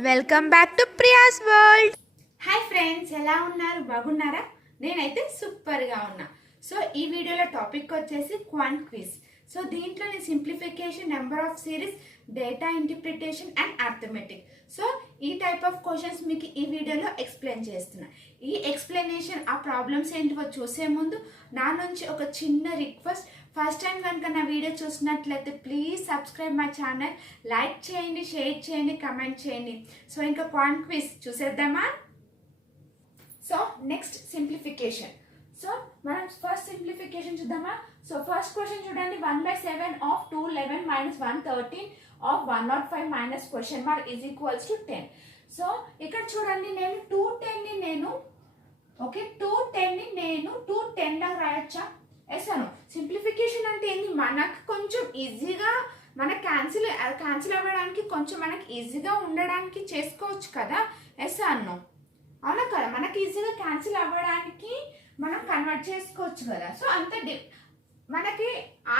Welcome back to Priya's world. Hi friends, ఎలా ఉన్నారు? బాగున్నారా? నేనైతే సూపర్గా ఉన్నా. సో ఈ వీడియోలో టాపిక్ వచ్చేసి క్వాంట్ క్విజ్. సో దీంట్లో నేను simplification, number of series, data interpretation and arithmetic. So ఈ టైప్ ఆఫ్ క్వశ్చన్స్ మీకు ఈ వీడియోలో ఎక్స్ప్లెయిన్ చేస్తున్నా. ఈ ఎక్స్ప్లెనేషన్, ఆ ప్రాబ్లమ్స్ ఏంటివో చూసే ముందు నా నుంచి ఒక చిన్న రిక్వెస్ట్. ఫస్ట్ టైం కనుక నా వీడియో చూసినట్లయితే please subscribe my channel, like చేయండి, షేర్ చేయండి, కమెంట్ చేయండి. సో ఇంకా క్వాంట్ క్విజ్ చూసేద్దామా? So next simplification. సో మనం ఫస్ట్ సింప్లిఫికేషన్ చూద్దామా? సో ఫస్ట్ క్వశ్చన్ చూడండి, 1/7 of 211 minus 113 of 105 minus question mark is equals to 10. So ఇక్కడ చూడండి, నేను 210 ని ఓకే 210 ని 210 లా రాయొచ్చా? ఎస్ అను. సింప్లిఫికేషన్ అంటే ఏంది? మనకు కొంచెం ఈజీగా క్యాన్సిల్ అవ్వడానికి, కొంచెం మనకి ఈజీగా ఉండడానికి చేసుకోవచ్చు కదా. ఎస్ అన్ను, అవునా కదా? మనకి ఈజీగా క్యాన్సిల్ అవ్వడానికి మనం కన్వర్ట్ చేసుకోవచ్చు కదా. సో అంత మనకి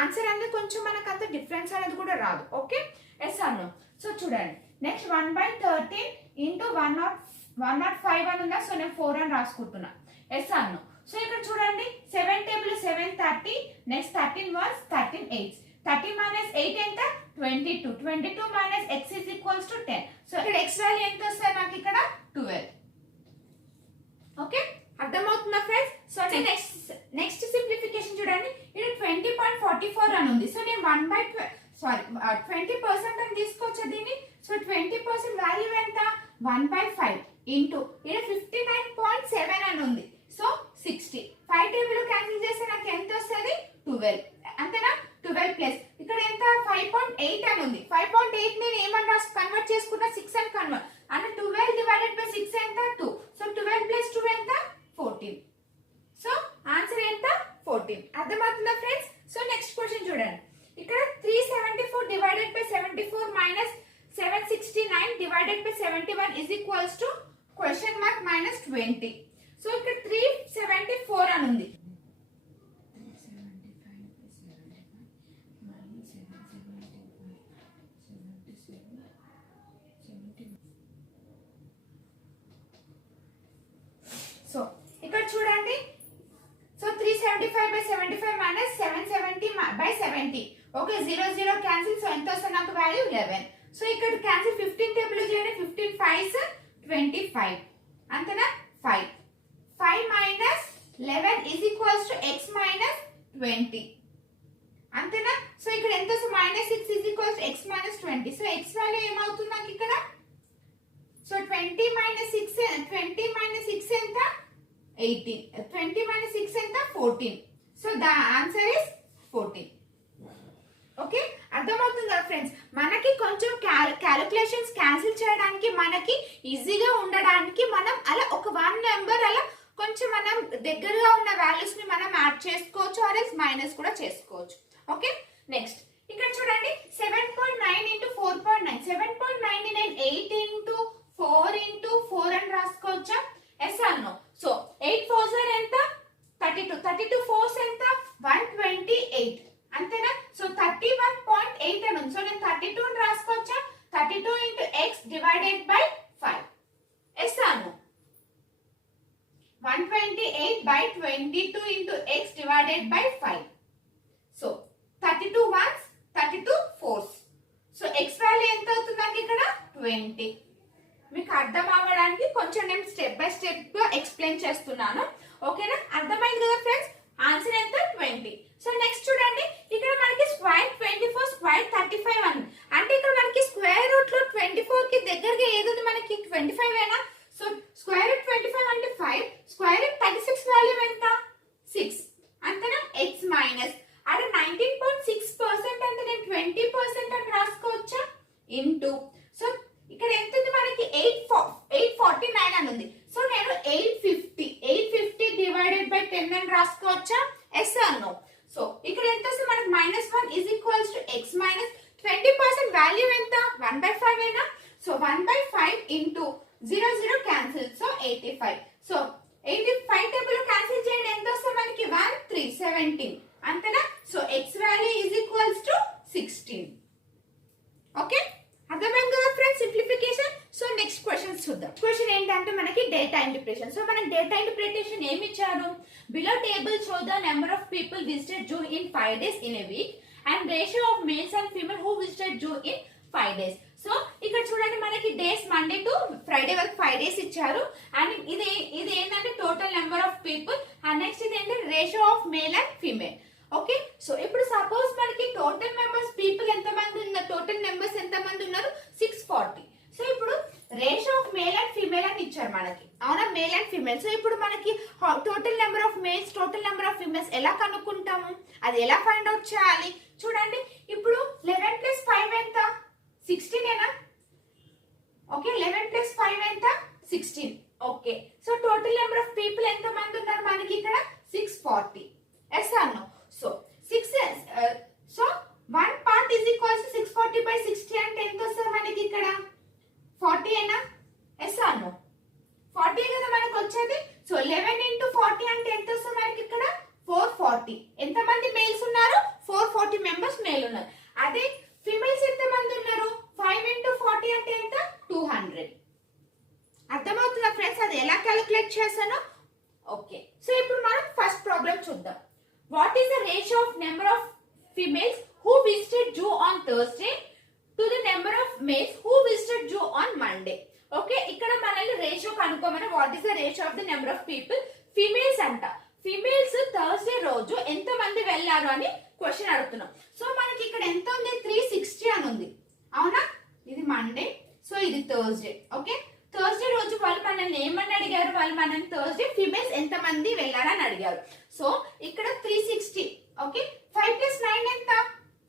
ఆన్సర్ అనేది కొంచెం మనకు అంత డిఫరెన్స్ అనేది కూడా రాదు. ఓకే, ఎస్ అన్ను. సో చూడండి, నెక్స్ట్ 1/13 into 105 అని ఉందా? సో నేను 4 అని రాసుకుంటున్నా. ఎస్ అన్ను. సో ఇక్కడ చూడండి, 7 టేబుల్ 730, నెక్స్ట్ 13 was 13 8. 30 minus 8 ఎంత? 22. 22 minus x is equals to 10. So ఇక్కడ x వాల్యూ ఎంత వస్తుంది నాకు? ఇక్కడ 12. ఓకే, అర్థమవుతుందా ఫ్రెండ్స్? సో నెక్స్ట్ సింప్లిఫికేషన్ చూడండి, ఇక్కడ 20.44 అని ఉంది. సో నేను 20% అని తీసుకోవచ్చా దీన్ని? సో 20% వాల్యూ ఎంత? 1/5 ఇంటూ ఇక్కడ 59.7 అని ఉంది. సో 60. 5 టేబుల్ క్యాన్సిల్ చేస్తే నాకు ఎంత వస్తుంది? 12. అంతేనా? 12 ప్లస్ ఇక్కడ ఎంత? 5.8 అని ఉంది. 5.8 నేను ఏమని కన్వర్ట్ చేసుకున్నా? 6 అని కన్వర్ట్ అంటే 12 డివైడెడ్ బై 6 ఎంత? 2. సో 12 ప్లస్ 2 ఎంత? 14. సో ఆన్సర్ ఎంత? 14. అర్థమవుతుందా ఫ్రెండ్స్? సో నెక్స్ట్ క్వశ్చన్ చూడండి, ఇక్కడ 374 divided by 74 minus 769 divided by 71 is equals to question mark minus 20. So ఇక్కడ 374 అని ఉంది. సో ఇక్కడ చూడండి, so 375 by 75 minus 770 by 70. Okay, 0 0 cancel. So ఎంత వస్తుంది నాకు వాల్యూ? 11. సో ఇక్కడ క్యాన్సిల్ 15 టేబుల్ చేయండి. 15 5s 25. అంతేనా? 5 minus 11 is equals to x minus 20. అంతేనా? సో ఇక్కడ ఎంత వస్తుంది? -6 is equals to x minus 20. So x value ఏమవుతుంది నాకు ఇక్కడ? సో 20 minus 6 ఎంత? 18. 20 minus 6 ఎంత? 14. So the answer is 14. Okay, అర్థమవుతుంది కదా ఫ్రెండ్స్? మనకి కొంచెం క్యాలిక్యులేషన్స్ క్యాన్సిల్ చేయడానికి, మనకి ఈజీగా ఉండడానికి మనం అలా ఒక 1 నెంబర్ అలా కొంచెం మనం దగ్గరగా ఉన్న వాల్యూస్ ని మనం యాడ్ చేసుకోవచ్చు, ఆర్ఎల్స్ మైనస్ కూడా చేసుకోవచ్చు. ఓకే, నెక్స్ట్ ఇక్కడ చూడండి, 7.9 into 4.9. 7.9 ని నేను 8 into 4 into 4 అని రాసుకోవచ్చా? ఎస్ అన్నో. సో 8 4s ఎంత? 32. 32 4s ఎంత? 128. అంతేనా? సో 31.8 అని ఉంది. సో నేను 32 అని రాసుకోవచ్చా? 32 into x divided by 5. Yes అన్నో. 128 by 22 into x divided by 5. So 32 1s, 32 4s. So x value ఎంత అవుతుంది నాకు ఇక్కడ? 20. మీకు అర్థం అవ్వడానికి కొంచెం నేను స్టెప్ బై స్టెప్ గా ఎక్స్ప్లెయిన్ చేస్తున్నాను. ఓకేనా? అర్థమైంది కదా ఫ్రెండ్స్? ఆన్సర్ ఎంత? 20. సో నెక్స్ట్ చూడండి, ఇక్కడ మనకి స్క్వేర్ 24 స్క్వేర్ 35 అని అంటే ఇక్కడ మనకి స్క్వేర్ రూట్ లో 24 కి దగ్గరగా ఏది ఉంది? మనకి 25 ఏనా? సో స్క్వేర్ రూట్ 25 అంటే 5. స్క్వేర్ రూట్ 36 వాల్యూ ఎంత? 6. అంతేనా? x మైనస్ అంటే 19.6% అంటే నేను 20% అని రాసుకోవచ్చా? ఇంటూ సో ఇక్కడ ఎంత ఉంది మనకి? 849 అని ఉంది. సో నేను 850 డివైడెడ్ బై 10 అని రాసుకోవచ్చా? ఎస్ అన్నో. సో ఇక్కడ ఎంత వస్తుంది మనకి? -1 is equals to x minus 20% value ఎంత? 1/5 ఏనా? So 1/5 into 0 0 cancel. So 85. So 85 table cancel చేయండి. ఎంత వస్తుంది మనకి? 1 3 17. అంతేనా? So x value is equals to 16. Okay, అర్థమైంది కదా ఫ్రెండ్స్ సింప్లిఫికేషన్? సో నెక్స్ట్ చూద్దాం. క్వశ్చన్ ఏంటంటే మనకి డేటా ఇంటర్ప్రిటేషన్. సో మనకి డేటా ఇంటర్ప్రిటేషన్ ఏమి ఇచ్చారు? Below table show the number of people visited zoo in 5 days in a week and ratio of males and female who visited zoo in 5 days. So ఇక్కడ చూడండి మనకి days Monday to Friday వరకు 5 days ఇచ్చారు. And ఇది ఏంటంటే total number of people. And next ఇది ఏంటంటే ratio of male and female. Okay, so ఇప్పుడు సపోజ్ మనకి టోటల్ మెంబర్స్ పీపుల్ ఎంతమంది ఉన్నారు, టోటల్ మెంబర్స్ ఎంతమంది ఉన్నారు? 640. సో ఇప్పుడు ratio of male and female అని ఇచ్చారు మనకి, అవునా? Male and female. సో ఇప్పుడు మనకి total number of males, total number of females ఎలా కనుక్కుంటాము, అది ఎలా ఫైండ్ అవుట్ చేయాలి చూడండి. ఇప్పుడు 11 + 5 ఎంత? 16ఏనా? ఓకే, 11 + 5 ఎంత? 16. Okay, so total number of people ఎంత మంది ఉన్నారు మనకి ఇక్కడ? 640. Yes or no? So 1 part is equals to 640/60 అంటే ఎంత వస్తుంది మనకి ఇక్కడ? 40 ఏనా? Yes or no? 40 కదా మనకు వచ్చేది. సో 11 × 40 అంటే ఎంత వస్తుంది మనకి ఇక్కడ? 440. ఎంత మంది మేల్స్ ఉన్నారు? 440 మెంబర్స్ మేల్ ఉన్నారు. అదే ఫీమేల్స్ ఎంత మంది ఉన్నారు? 5 × 40 అంటే ఎంత? 200. అర్థమవుతుందా ఫ్రెండ్స్ అది ఎలా క్యాలిక్యులేట్ చేశానో? ఓకే, సో ఇప్పుడు మనం ఫస్ట్ ప్రాబ్లం చూద్దాం. What is the ratio of number of females who visited zoo on Thursday to the number of males who visited zoo on Monday? Okay, ఇక్కడ మనల్ని రేషియో కనుక్కోమని. What is the ratio of the number of people? Females అంట. Females Thursday రోజు ఎంత మంది వెళ్ళారు అని question అడుగుతున్నాం. సో మనకి ఇక్కడ ఎంత ఉంది? 360 అని ఉంది, అవునా? ఇది మండే, సో ఇది థర్స్డే. ఓకే, థర్స్డే రోజు వాళ్ళు మనల్ని ఏమని అడిగారు? వాళ్ళు మనల్ని థర్స్డే ఫీమేల్స్ ఎంత మంది వెళ్ళారని అడిగారు. సో ఇక్కడ 360. ఓకే, 5 + 9 ఎంత?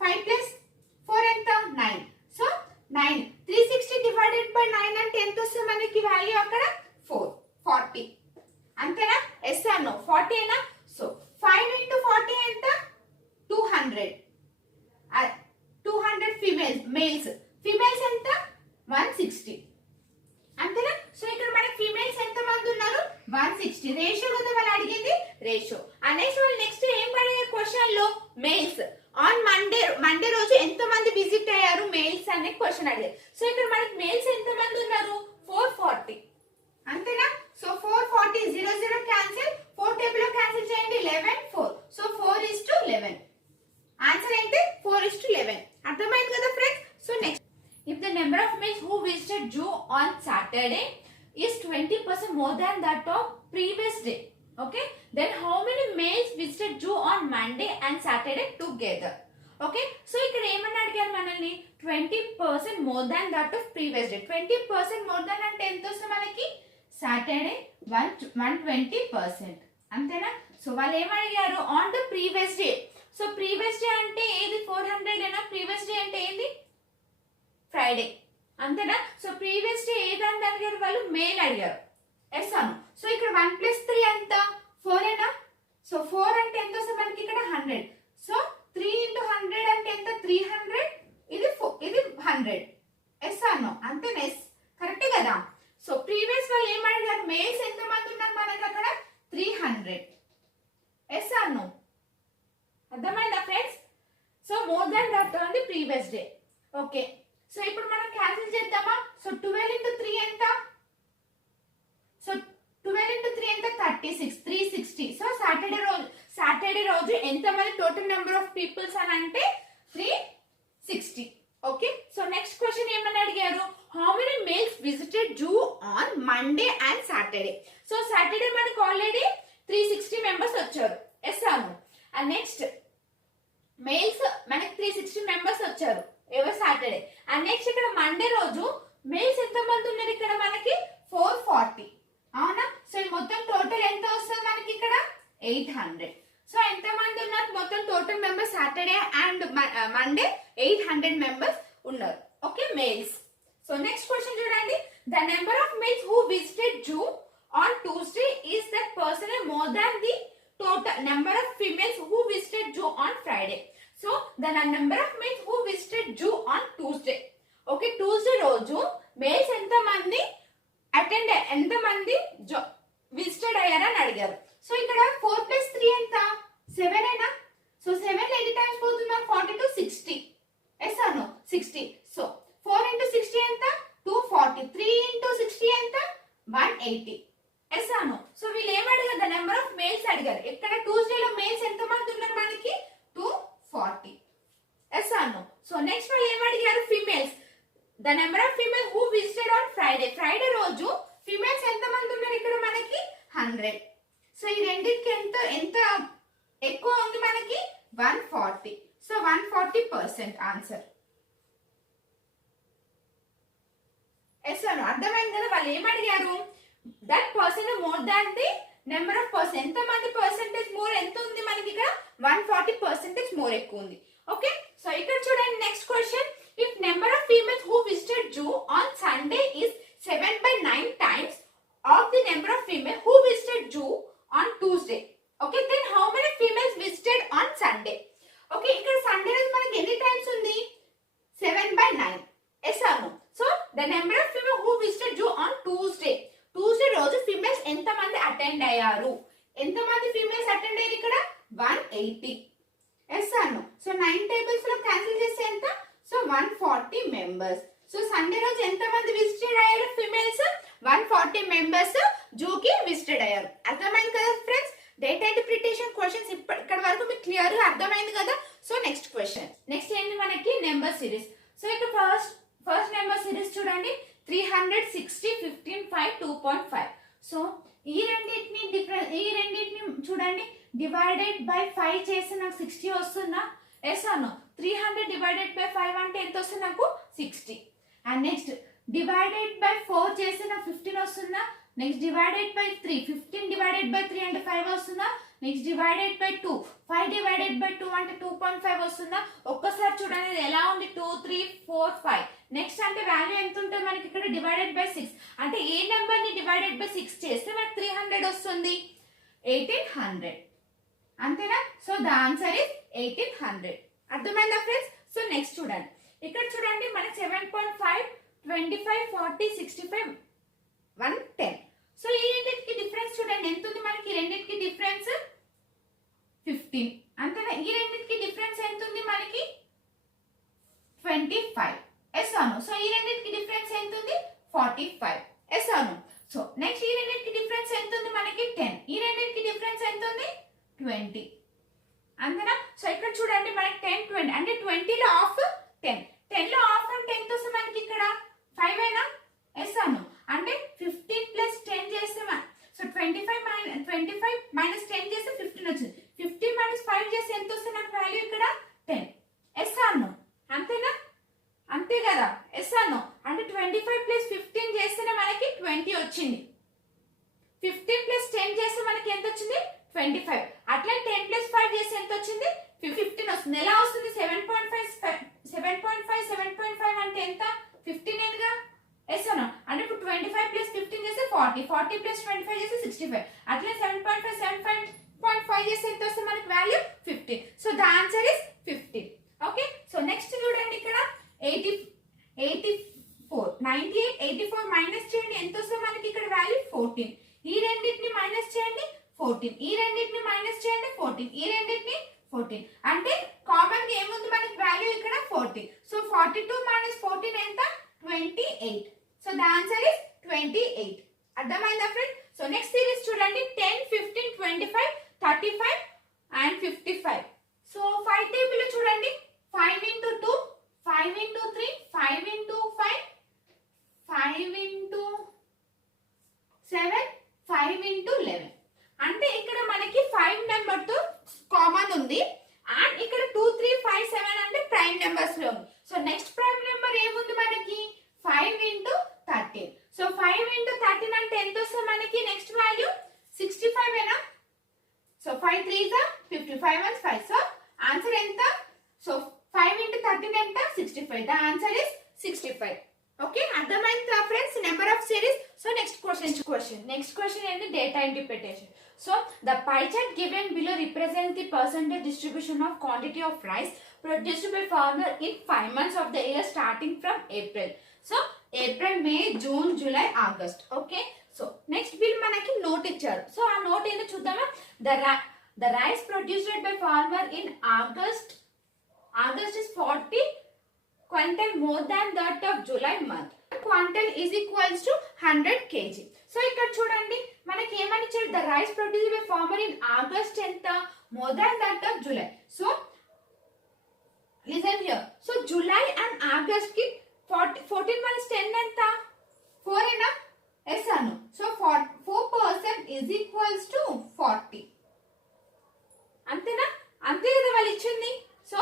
5 + 4 ఎంత? 9. సో 9. 360 / 9 అంటే ఎంత వస్తుంది మనకి వాల్యూ అక్కడ? 40. అంతేనా? Yes or no? 40 ఏనా? సో 5 × 40 ఎంత? 200. 200 మేల్స్. ఫీమేల్స్ ఎంత? 160. అంతేనా? సో ఇక్కడ మనకి ఫీమేల్స్ ఎంత మంది ఉన్నారు? 160. రేషియో కదా వాళ్ళు అడిగింది, రేషియో. అనేసి వాళ్ళు నెక్స్ట్ ఏం అడిగారు క్వశ్చన్ లో? మేల్స్ ఆన్ మండే రోజు ఎంత మంది విజిట్ అయ్యారు మేల్స్ అనే క్వశ్చన్ అడిగారు. సో ఇక్కడ మనకి మేల్స్ ఎంత మంది ఉన్నారు? 440. అంతేనా? సో 440 0 క్యాన్సిల్, 4 టేబుల్ లో క్యాన్సిల్ చేయండి. 11 4. సో 4:11. ఆన్సర్ ఏంటి? 4:11. అర్థమైంది కదా friends? So next, if the number of males who visited Jew on Saturday is 20% more than that of previous day, okay, then how many males visited Jew on Monday and Saturday together? Okay, so ఇక్కడ ఏమని అడిగారు మనల్ని? 20% more than that of previous day. 20% more than అంటే ఎంత వస్తుంది మనకి? Saturday 120%. అంతేనా? So వాళ్ళు ఏమడిగారు? On the previous day. So previous day అంటే ఏది? 400 ఏనా? ప్రీవియస్ డే అంటే ఏంది? ఫ్రైడే. అంతేనా? సో ప్రీవియస్ డే ఏదంటే అడిగారు వాళ్ళు? మేల్ అడిగారు. ఎస్ అను. సో ఇక్కడ 1 + 3 ఎంత? 4 ఏనా? సో 4 అంటే ఎంత వస్తుంది మనకి ఇక్కడ? 100. సో 3 × 100 అంటే ఎంత? 300. ఇది 100. ఎస్ అను. అంతేనా? ఎస్ కరెక్ట్ కదా? సో ప్రీవియస్ వాళ్ళు ఏం అడిగారు? మేల్స్ ఎంత మంది ఉన్నారు మనకి అక్కడ? 300. ఎస్ అను. అర్థమైందా friends? So more than that on the previous day. Okay, so ఇప్పుడు మనం క్యాన్సిల్ చేద్దామా? సో 12 × 3 ఎంత? సో 12 × 3 ఎంత? 36. 360. సో సాటర్డే రోజు ఎంత మంది టోటల్ నెంబర్ ఆఫ్ పీపుల్స్ అని అంటే 360. ఓకే, సో నెక్స్ట్ క్వశ్చన్ ఏమని అడిగారు? How many males visited zoo on Monday and Saturday? So Saturday మనకి ఆల్రెడీ 360 మెంబర్స్ వచ్చారు. ఎస్ అవును. అండ్ నెక్స్ట్ మేల్స్ మనకి 360 మెంబర్స్ వచ్చారు ఎవరు? సాటర్డే. అండ్ నెక్స్ట్ ఇక్కడ మండే రోజు మేల్స్ ఎంత మంది ఉన్నారు ఇక్కడ మనకి? 440. అవునా? సో మొత్తం టోటల్ ఎంత వస్తుంది మనకి ఇక్కడ? 800. సో ఎంత మంది ఉన్నారు మొత్తం total members? Saturday and Monday 800 members ఉన్నారు. Okay, males. So next question చూడండి. The number of males who visited zoo on Tuesday is that person more than the total number of females who visited Jew on Friday. So the number of males who visited Jew on Tuesday. Okay, Tuesday రోజు males ఎంత మంది visited అయ్యారని అడిగారు. So ఇక్కడ 4 + 3 ఎంత? 7 ఏనా? So 7 ఎన్ని times పోతుందా? 42 60. ఎస్ అను 60. సో 4 × 60 ఎంత? 240. 3 × 60 ఎంత? 180. ఎస్ అను. సో వీళ్ళు ఏం అడిగారు, ద నెంబర్ ఆఫ్ మేల్స్ అడిగారు. ఇక్కడ ట్యూస్డేలో మేల్స్ ఎంత మంది ఉన్నారు మనకి 240. ఎస్ అను. సో నెక్స్ట్ వాళ్ళు ఏం అడిగారు, females, the number of female who visited on Friday. Friday రోజు ఫీమేల్స్ ఎంత మంది ఉన్నారు ఇక్కడ మనకి 100. సో ఈ రెండింటికి ఎంత ఎంత ఎక్కువ ఉంది మనకి 140. So 140% answer. ఎస్ అను. అర్థమైంది కదా, వాళ్ళు ఏం అడిగారు, that person more than the number of person, ఎంత మంది పర్సెంటేజ్ మోర్ ఎంత ఉంది మనకి ఇక్కడ 140% మోర్ ఎక్కువ ఉంది. ఓకే, సో ఇక్కడ చూడండి next question, if number of females who visited zoo on Sunday is 7/9 times of the number of female who visited zoo on Tuesday. Okay, then how many females visited on Sunday? Okay, ఇక్కడ Sunday రోజు మనకి ఎన్ని times ఉంది 7/9. Yes అవును. So the number of female who visited zoo on Tuesday, Tuesday రోజు females ఎంత మంది attend అయ్యారు, ఎంత మంది ఫీమేల్స్ అటెండ్ అయ్యారు ఇక్కడ 180. ఎస్ అను. సో 9 టేబుల్స్ లో క్యాన్సిల్ చేస్తే ఎంత, సో 140 మెంబర్స్. సో సండే రోజు ఎంత మంది విజిటెడ్ అయ్యారు ఫీమేల్స్, 140 మెంబర్స్ జూకి విజిటెడ్ అయ్యారు. అర్థమైంది కదా ఫ్రెండ్స్, డేటా ఇంటర్ప్రిటేషన్ క్వశ్చన్స్ ఇక్కడ వరకు మీకు క్లియర్ గా అర్థమైంది కదా. సో నెక్స్ట్ క్వశ్చన్, నెక్స్ట్ ఏంటి మనకి నెంబర్ సిరీస్. సో ఇక్కడ ఫస్ట్ నెంబర్ సిరీస్ చూడండి, 360, 15, 5, 2.5. సో ఈ రెండింటిని చూడండి, డివైడెడ్ బై 5 చేసి నాకు 60 వస్తుందా. Yes Anu. 300 డివైడెడ్ బై 5 అంటే ఎంత వస్తుంది నాకు 60. అండ్ నెక్స్ట్ డివైడెడ్ బై 4 చేసి నాకు 15 వస్తుందా. Next divided by 3, 15 divided by 3 అంటే 5 వస్తుందా. Next divided by 2, 5 divided by 2 అంటే 2.5 వస్తుందా. ఒక్కసారి చూడండి ఇది ఎలా ఉంది, 2, 3, 4, 5. నెక్స్ట్ అంటే వాల్యూ ఎంత ఉంటుంది మనకి ఇక్కడ డివైడెడ్ బై 6, అంటే ఏ నెంబర్ ని డివైడెడ్ బై 6 చేస్తే మనకి 300 వస్తుంది, 1800. అంతేనా. So the answer is 1800. అర్థమైందా ఫ్రెండ్స్. సో నెక్స్ట్ చూడండి, ఇక్కడ చూడండి మనకి 7.5, 25, 40, 65, 110. సో ఈ రెండింటికి డిఫరెన్స్ చూడండి ఎంత ఉంది మనకి, రెండింటికి డిఫరెన్స్ 15. అంతేనా. ఈ రెండింటికి డిఫరెన్స్ ఎంత ఉంది మనకి 25. ఎస్ అను. సో ఈ రెండింటికి డిఫరెన్స్ ఎంత ఉంది 45. ఎస్ అను. సో నెక్స్ట్ ఈ రెండింటికి డిఫరెన్స్ ఎంత ఉంది మనకి 10. ఈ రెండింటికి డిఫరెన్స్ ఎంత ఉంది 20. అంతేనా. సో ఇక్కడ చూడండి మనకి 10, 20 అంటే 20లో ఆఫ్ 10, 10లో ఆఫ్ అంటే ఎంత వస్తుంది మనకి ఇక్కడ 5 అయినా. ఎస్ అను. అంటే 15 ప్లస్ 10 చేస్తే సో 25 మైనస్ 10 చేస్తే 15 వచ్చింది. 15 మైనస్ 5 చేస్తే ఎంత వస్తుంది నాకు వాల్యూ ఇక్కడ 10. ఎస్ అను. అంతేనా. అంతే కదా. ఎస్ అను. అంటే 25 ప్లస్ 15 చేస్తేనే మనకి 20 వచ్చింది. 15 ప్లస్ 10 చేస్తే మనకి ఎంత వచ్చింది 25. అట్లా 10 ప్లస్ 5 చేస్తే ఎంత వచ్చింది 15 వస్తుంది. ఎలా వస్తుంది 7.5 అంటే ఎంత 15 గా. ఎస్ అను. అంటే ఇప్పుడు 25 ప్లస్ 15 చేస్తే 40, 40 ప్లస్ 25 చేస్తే 65. అట్లా 7.5 చేస్తే ఎంత వస్తుంది మనకి value 15. So the answer is 15. Okay. So next చూడండి ఇక్కడ 84, 98, 84 మైనస్ చేయండి ఎంత వస్తుంది మనకి ఇక్కడ వాల్యూ 14. ఈ రెండింటిని మైనస్ చేయండి 14, ఈ రెండింటిని మైనస్ చేయండి 14, ఈ రెండింటిని 14. అంటే కామన్ గా ఏముంది మనకి వాల్యూ ఇక్కడ 14. సో 42 మైనస్ 14 ఎంత 28. So the answer is 28. అర్థమైందా ఫ్రెండ్. సో నెక్స్ట్ సిరీస్ చూడండి 10, 15, 25, 35 అండ్ 55. సో 5 టేబుల్ చూడండి 5 into 2, 5 into 3, 5 into 5, 5 into 7, 5 into 11. అంటే ఇక్కడ మనకి 5 నెంబర్ తో కామన్ ఉంది అండ్ ఇక్కడ 2, 3, 5, 7 అంటే ప్రైమ్ నెంబర్స్ లో ఉంది. సో నెక్స్ట్ ప్రైమ్ నెంబర్ ఏముంది మనకి 5 into 13. సో 5 into 13 అంటే ఎంత వస్తుంది మనకి నెక్స్ట్ వాల్యూ 65 ఏనా. So 5 3s 55 1s 5. So answer ఎంత. సో 5 into 13 ఎంత 65. The answer is 65. ఓకే. అర్థమైందా friends number of series. So next question ఏంటి data interpretation. So the pie chart given below represent the percentage distribution of quantity of rice produced by farmer in 5 months of the year starting from April. సో April, May, June, July, August. Okay. So next వీళ్ళు మనకి note ఇచ్చారు. So ఆ note ఏంటో చూద్దామా. The rice produced by farmer in August is 40 quintal more than that of July month. Quintal is equals to 100 kg. So ఇక్కడ చూడండి మనకి ఏమని ఇచ్చారు, the rice produce by farmer in August ఎంత, more than that of July. So listen here, so July and August కి 14 minus 10 ఎంత, 4 ఏనా, yes అను. సో 4% is equals to 40, అంతేనా, అంతే కదా వాళ్ళు ఇచ్చింది. సో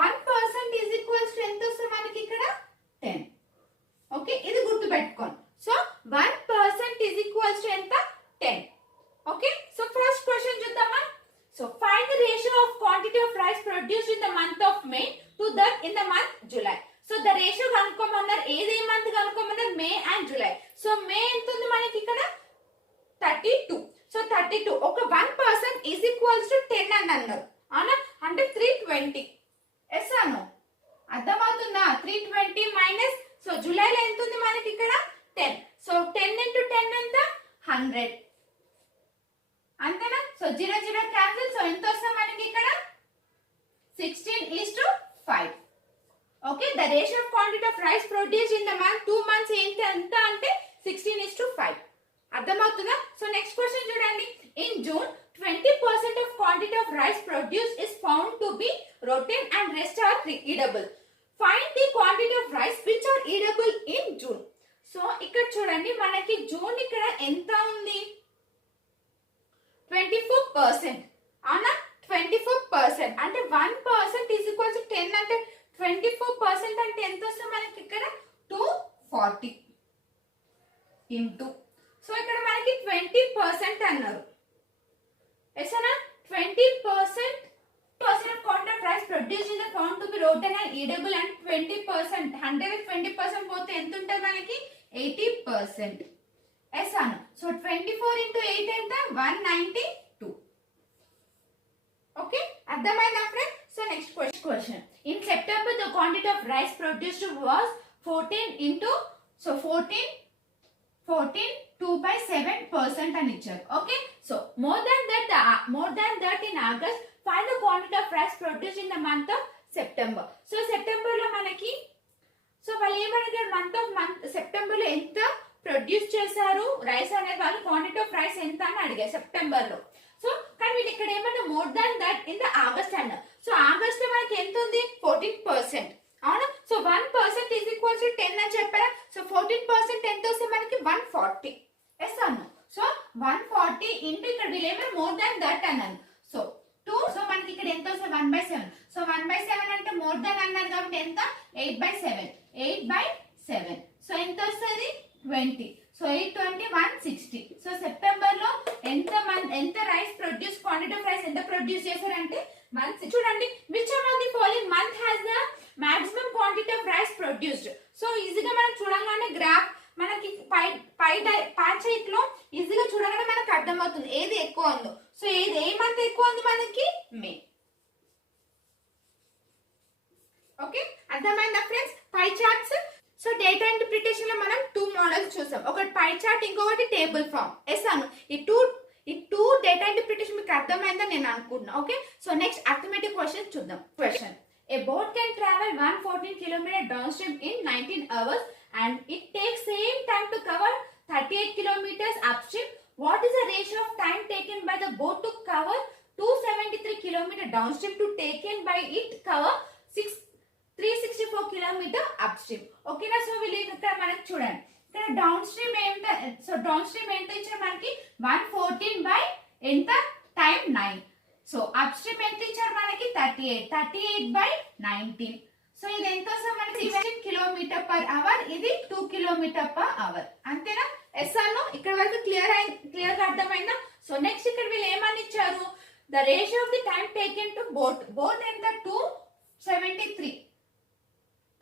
1% is equals to ఎంత వస్తుంది మనకి ఇక్కడ 10. ఓకే, ఇది గుర్తు పెట్టుకోండి. సో 1% is equals to ఎంత 10. ఓకే, సో ఫస్ట్ క్వశ్చన్ చూద్దామా. So find the ratio of quantity of rice produced in the month of May to that in the month July. So the ratio కనుక్కోమన్నారు, ఏది month కనుక్కోమన్నారు, May and July. So May ఎంత ఉంది మనకి ఇక్కడ 32. So 32 ఒక 1% is equals to 10 అని అన్నారు, అవునా, అంటే 320. ఎస్ అను, అర్థమవుతుందా, 320 మైనస్, సో జూలైలో ఎంత ఉంది మనకి ఇక్కడ 10. సో 10 into 10 ఎంత 100, అంతేనా. So 0 0 cancel. సో ఎంత వస్తుంది మనకి ఇక్కడ 16:5. Okay, the ratio of quantity of rice produced in the month 2 months ఎంత అంటే 16:5. అర్థమవుతుందా. సో నెక్స్ట్ క్వశ్చన్ చూడండి. In June 20% of quantity of rice produced is found to be rotten and rest are eatable. Find the quantity of rice which are eatable in June. So ఇక్కడ చూడండి మనకి June ఇక్కడ ఎంత ఉంది, 24%, అవునా, 24% అంటే 1% is equal to 10 అంటే 24% అంటే ఎంత వస్తుంది మనకి ఇక్కడ 240 ఇంటూ, సో ఇక్కడ మనకి 20% అన్నారు, ఎసనా 20% of quantity of rice produced in the found to be rotten and eatable and 20%, 120% పోతే ఎంత ఉంటుంది మనకి 80%. ఎస్ అను. సో 24 into 8 ఎంత 192. ఓకే, అర్థమైందా friend. So next question. In September the quantity of rice produced was 14 into, so 14 2/7% అని ఇచ్చారు. Okay, so more than that in August. Find the quantity of rice produced in the month of September. So September లో మనకి, so వాళ్ళు ఏమడిగారు, month September లో ఎంత produce చేశారు rice అనే వాళ్ళు, క్వాంటిటీ ఆఫ్ రైస్ ఎంత అని అడిగారు సెప్టెంబర్ లో. సో కానీ వీళ్ళు ఇక్కడ ఏమన్నా more than that in the August అన్నారు. సో ఆగస్ట్ లో మనకి ఎంత ఉంది 14%, అవునా. సో 1% ఈజ్ ఈక్వల్స్ టు 10 అని చెప్పారా. సో 14% ఎంత వస్తుంది మనకి 140. ఎస్ అను. సో 140 ఇంటూ ఇక్కడ వీళ్ళు ఏమైనా మోర్ దాన్ దట్ అన్నాను. సో 2, సో మనకి ఇక్కడ ఎంత వస్తుంది 1/7. సో 1/7 అంటే మోర్ దాన్ అన్నారు కాబట్టి ఎంత 8/7. సో ఎంత వస్తుంది 20. సో 820 160. సో సెప్టెంబర్ లో ఎంత rice produce, quantity of rice ఎంత ప్రొడ్యూస్ చేశారంటే 160. చూడండి, which amount the following month has the maximum quantity of rice produced. So ఈజీగా మనం చూడంగానే గ్రాఫ్ మనకి పై చార్ట్ లో ఈజీగా చూడగానే మనకు అర్థమవుతుంది ఏది ఎక్కువ ఉందో. సో ఏది ఏ మంత్ ఎక్కువ ఉంది మనకి మే. ఓకే, అర్థమైందా ఫ్రెండ్స్. పై చార్ట్స్. సో డేటా ఇంటర్ప్రిటేషన్ లో మనం 2 మోడల్స్ చూసాం, ఒకటి పై చార్ట్, ఇంకొకటి టేబుల్ ఫామ్. ఎస్ అను. ఈ టూ డేటా ఇంటర్ప్రిటేషన్ మీకు అర్థమైందని నేను అనుకుంటున్నా. Okay, so next arithmetic question చూద్దాం. Question. A boat can travel 114 km downstream in 19 hours and it takes same time to cover 38 km upstream. What is the ratio of time taken by the boat to cover 273 km downstream to taken by it cover 364 km upstream? Okay na. So వీళ్ళు ఇక్కడ మనకి చూడండి, ఇక్కడ down stream ఎంత, so down stream ఎంత ఇచ్చారు మనకి 114 by ఎంత టైం 9. సో అప్ స్ట్రీమ్ ఎంత ఇచ్చారు మనకి 38/19. సో ఇది ఎంత వస్తుంది మనకి 16 km/h, ఇది 2 km/h, అంతేనా. ఎస్ అను. ఇక్కడ వరకు క్లియర్ గా అర్థమైందా. సో నెక్స్ట్ ఇక్కడ వీళ్ళు ఏమని ఇచ్చారు, the ratio of the time taken to boat ఎంత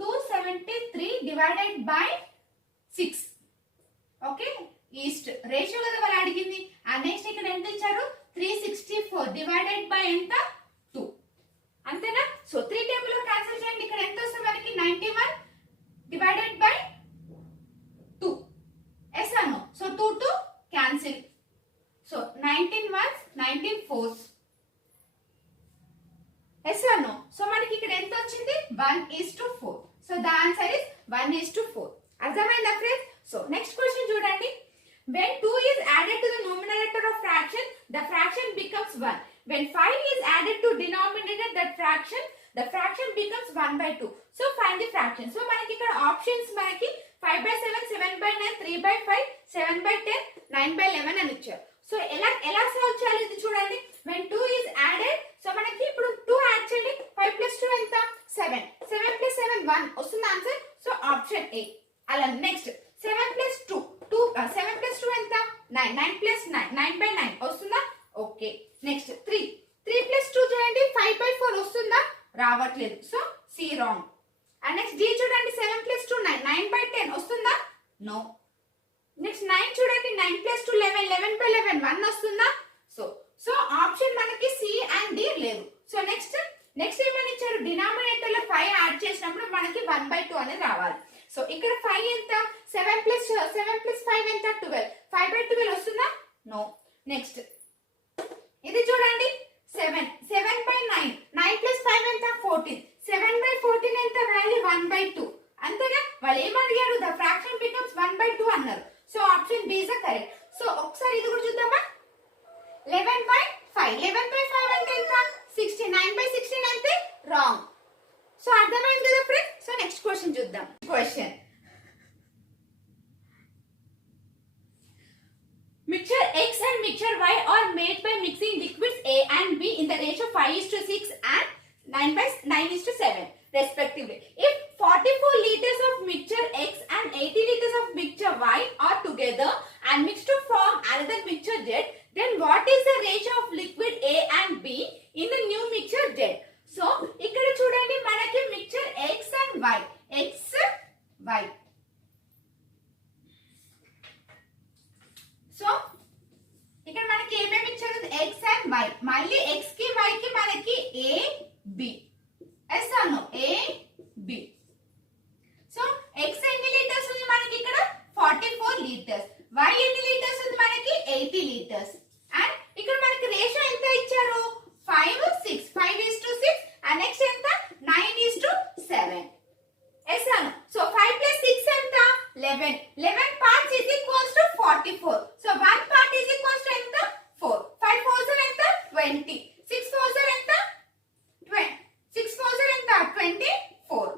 273 divided by 6. Okay, east ratio కదా వాళ్ళు అడిగింది. ఆ నెక్స్ట్ ఇక్కడ ఎంత ఇచ్చారు 364 డివైడెడ్ బై ఎంత 2, అంతేనా. సో 3 టేబుల్ లో క్యాన్సిల్ చేయండి. ఇక్కడ ఎంత వస్తుంది మనకి 91 డివైడెడ్ బై 2. ఎస్ అను. So 2 cancel. సో 19 1 19 4. ఎస్ అను. సో మనకి ఇక్కడ ఎంత వచ్చింది 1:4. So the answer is 1:4. అర్థమైందా ఫ్రెండ్స్. సో నెక్స్ట్ క్వశ్చన్ చూడండి. When 2 is added to the numerator of fraction, the fraction becomes 1. When 5 is added to denominator that fraction, the fraction becomes 1 by 2. So find the fraction. So మనకి ఇక్కడ options మనకి 5 by 7, 7 by 9, 3 by 5, 7 by 10, 9 by 11 అని ఇచ్చారు. So ఎలా solve చేయాలి ఇది చూడండి. When 2 is added, so మనకి ఇప్పుడు 2 యాడ్ చేయండి. 5 plus 2 ఎంత? 7. 7 plus 7 1 వస్తుంది ఆన్సర్. So option A. అలా నెక్స్ట్ 7 plus 2 7 plus 2 ఎంత? 9. 9 plus 9 9 by 9 వస్తుందా? ఓకే. నెక్స్ట్ 3 plus 2 చేయండి. 5 by 4 వస్తుందా? రావట్లేదు. So C wrong. And next D చూడండి. 7 plus 2 9 9 by 10 వస్తుందా? నో. నెక్స్ట్ 9 చూడండి. 9 plus 2 11 11 by 11 1 వస్తుందా? సో ఆప్షన్ మనకి సి అండ్ డి లేదు. సో నెక్స్ట్ ఏమని ఇచ్చారు? డినామినేటర్ లో 5 యాడ్ చేసినప్పుడు మనకి 1 by 2 అనేది రావాలి. సో ఇక్కడ 5 ఎంత? 7 plus 5 ఎంత? 12. 5 by 12 వస్తుందా? నో. నెక్స్ట్ ఇది చూడండి. 7 by 9 9 plus 5 ఎంత? 14. 7 by 14 ఎంత? Value 1 by 2. అంతేనా? వాళ్ళు ఏమడిగారు? ద ఫ్రాక్షన్ బికమ్స్ 1 by 2 అన్నారు. So option B is correct. So ఒకసారి ఇది కూడా చూద్దామా? 11 by 5 11 by 5 అంటే ఎంత? 16. 9 by 16 అంటే రాంగ్. సో అర్థమైంది కదా ఫ్రెండ్స్. సో నెక్స్ట్ క్వశ్చన్ చూద్దాం. Question mixture X and mixture Y are made by mixing liquids A and B in the ratio 5:6 and 9:7 respectively. If 44 liters of mixture X and 80 liters of mixture Y are together and mixed to form another mixture Z, then what is the ratio of liquid A and B in the new mixture Z? So ఇక్కడ చూడండి మనకి mixture X and Y. X Y. So ఇక్కడ మనకి ఏమేమి ఇచ్చారు? X and Y. మళ్ళీ X కి Y కి మనకి A B. ఎస్ అను A B. సో X ఎన్ని లీటర్స్ ఉంది మనకి ఇక్కడ? 44 లీటర్స్. Y ఎన్ని లీటర్స్ ఉంది మనకి? 80 లీటర్స్. అండ్ ఇక్కడ మనకి రేషియో ఎంత ఇచ్చారు? 5:6. 5:6 అండ్ నెక్స్ట్ ఎంత? 9:7. ఎస్ అను. సో 5 plus 6 ఎంత? 11. 11 parts is equals to 44. So 1 part is equals to ఎంత? 4. 5 4s ఎంత? 20. 6 4s ఎంత? 20. 6 4s ఎంత? 24.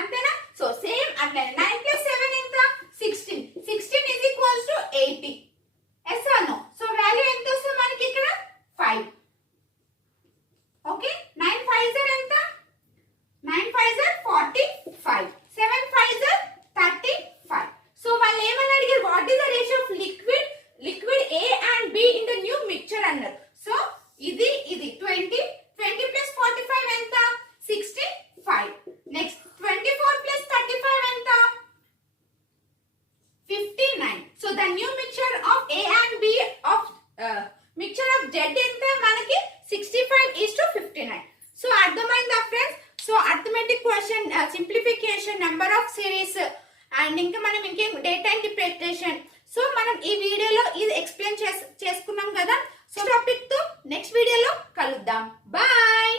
అంతేనా? సో సేమ్ అట్లనే 9 plus 7 ఎంత? 16. 16 is equals to 80. ఎస్ అను. సో వాల్యూ ఎంత వస్తుంది మనకి ఇక్కడ? 5. ఓకే. 9 5s ఎంత? 9 5s 45. 7 5s 35. సో వాళ్ళు ఏమని అడిగారు? What is the ratio of liquid A and B in the new mixture అన్నారు. సో ఇది 20 plus 45 ఎంత? 65. నెక్స్ట్ 24 plus 35 ఎంత? 59. So the new mixture of A and B of mixture of Z ఎంత మనకి? 65:59. So అర్థమైందా friends? So arithmetic question, simplification, number of series and ఇంకా మనం ఇంకేం డేటా ఇంటర్ప్రిటేషన్. సో మనం ఈ వీడియోలో ఇది ఎక్స్ప్లెయిన్ చేసుకున్నాం కదా. సో టాపిక్ తో నెక్స్ట్ వీడియోలో కలుద్దాం. బాయ్.